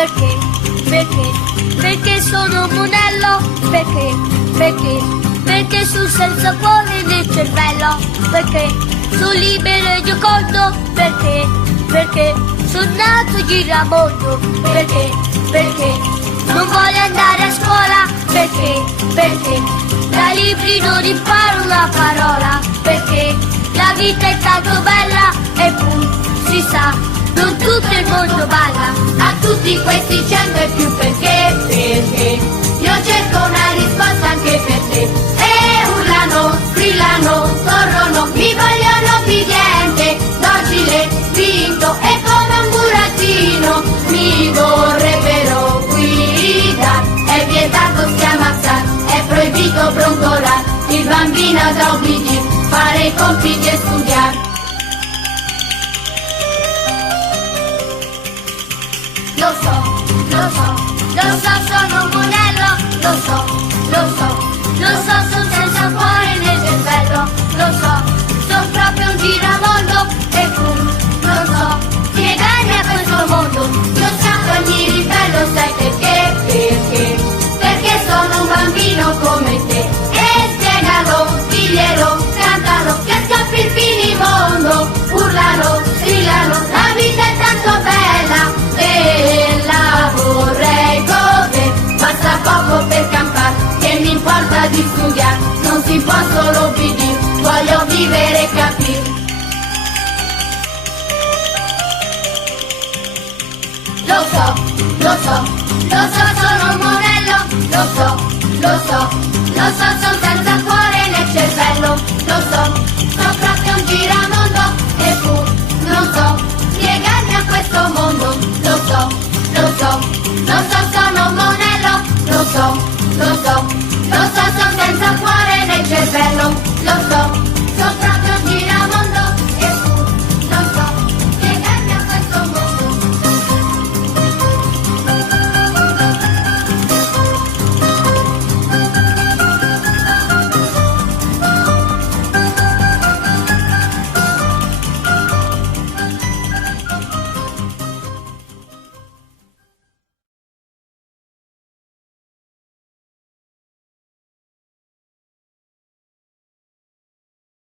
Perché? Perché? Perché sono un monello? Perché? Perché? Perché sono senza cuore nel cervello? Perché? Sono libero e giocondo? Perché? Perché? Sono nato giramondo? Perché? Perché? Non voglio andare a scuola? Perché? Perché? Da libri non imparo una parola? Perché? La vita è tanto bella e poi si sa, non tutto il mondo balla. A tutti questi 100 e più perché? Perché? Io cerco una risposta anche per te. E urlano, strillano, corrono, mi vogliono obbediente. Docile, vinto e come un burattino mi vorrebbero guidare. È vietato schiamazzare, è proibito brontolare. Il bambino da obbedire, fare i compiti e studiare. Lo so, sono un monello, lo so, sono senza cuore nel cervello, lo so, sono proprio un giramondo e non so spiegarmi a questo mondo. Lo so, ogni ribello, sai perché? Perché? Perché sono un bambino come te. E spiegalo, diglielo, cantalo, che scopri il finimondo. Urlalo, strillalo, la vita è tanto bella e la vorrei godere. Basta poco per campare, che mi importa di studiare. Non si può solo obbedire, voglio vivere e capire. Lo so, sono un monello, lo so, sono senza cuore nel cervello, lo so, sono proprio un giramondo e non so spiegarmi a questo mondo, lo so, sono un monello, lo so, sono senza cuore nel cervello, lo so.